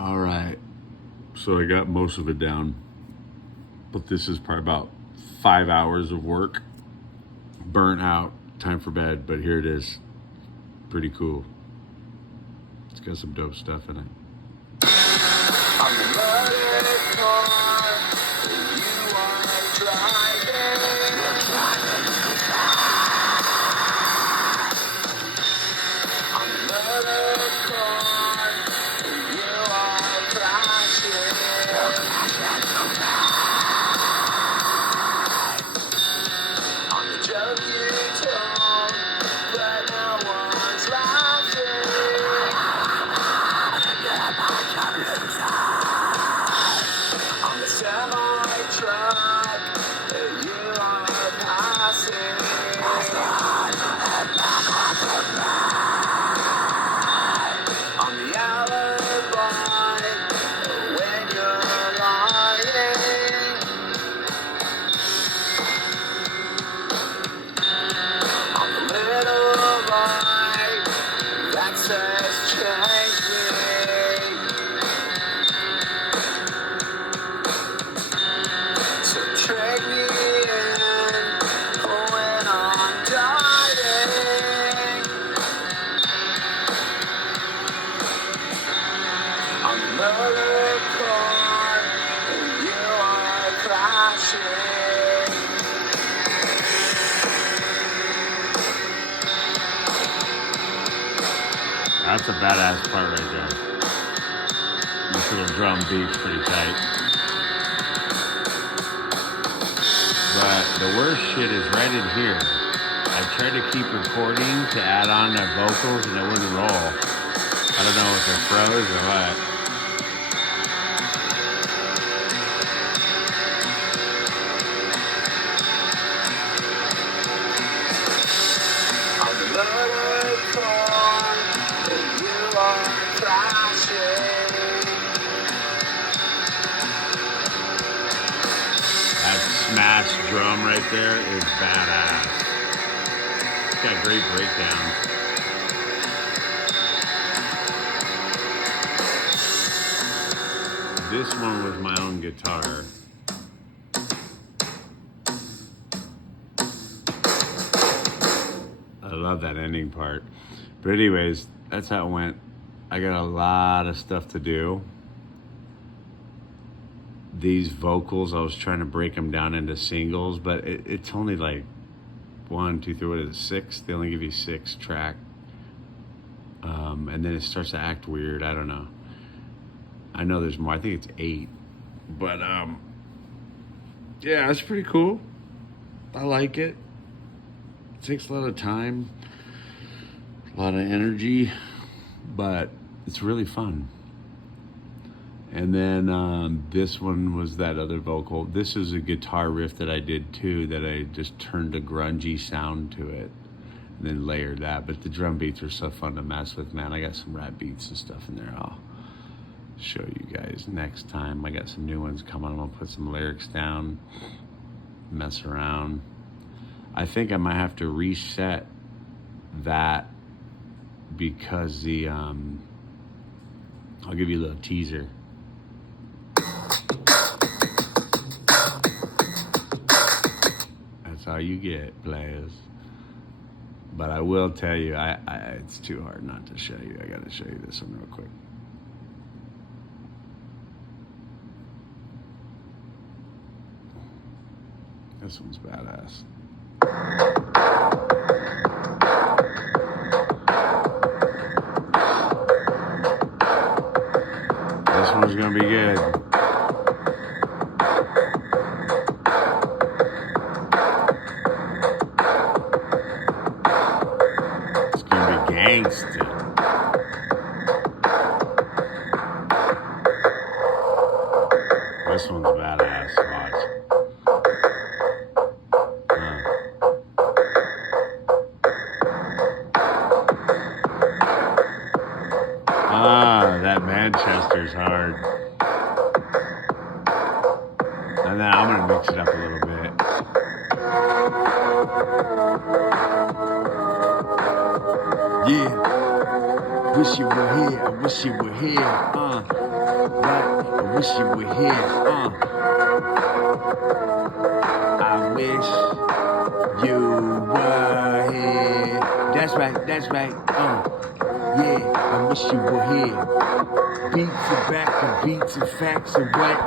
All right. So I got most of it down, but this is probably about 5 hours of work. Burnt out. Time for bed, but here it is. Pretty cool. It's got some dope stuff in it. On the motor car, you are driving. You're driving. On the motor car, you are crashing. You're crashing on the joke you told, but no one's laughing. On the semi-truck, you are passing. On the alibi, when you're lying. On the little light that says change me. So trade me in when I'm dying. On the motor car, you are crashing. That's a badass part right there. This little drum beat's pretty tight. But the worst shit is right in here. I tried to keep recording to add on the vocals and it wouldn't roll. I don't know if it froze or what. On the motor car, you are crashing. That smash drum right there is badass. It's got great breakdowns. This one was my own guitar. I love that ending part. But anyways, that's how it went. I got a lot of stuff to do. These vocals, I was trying to break them down into singles, but it's only like 1, 2, 3, what is it, 6? They only give you 6 track. And then it starts to act weird. I don't know. I know there's more. I think it's 8. But yeah, it's pretty cool. I like it. It takes a lot of time, a lot of energy, but it's really fun. And then this one was that other vocal. This is a guitar riff that I did too, that I just turned a grungy sound to it and then layered that. But the drum beats are so fun to mess with, man. I got some rap beats and stuff in there. I'll show you guys next time. I got some new ones coming. I'm gonna put some lyrics down, mess around. I think I might have to reset that because the I'll give you a little teaser. That's all you get, players. But I will tell you, it's too hard not to show you. I gotta show you this one real quick. This one's badass. This one's gonna be good. It's gonna be gangsta. This one's badass. Watch. That Manchester's hard. And then I'm gonna mix it up a little bit. Yeah. Wish you were here, I wish you were here, right? I wish you were here, I wish you were here. That's right, yeah, I wish you were here. Beats are back, and beats and facts are what?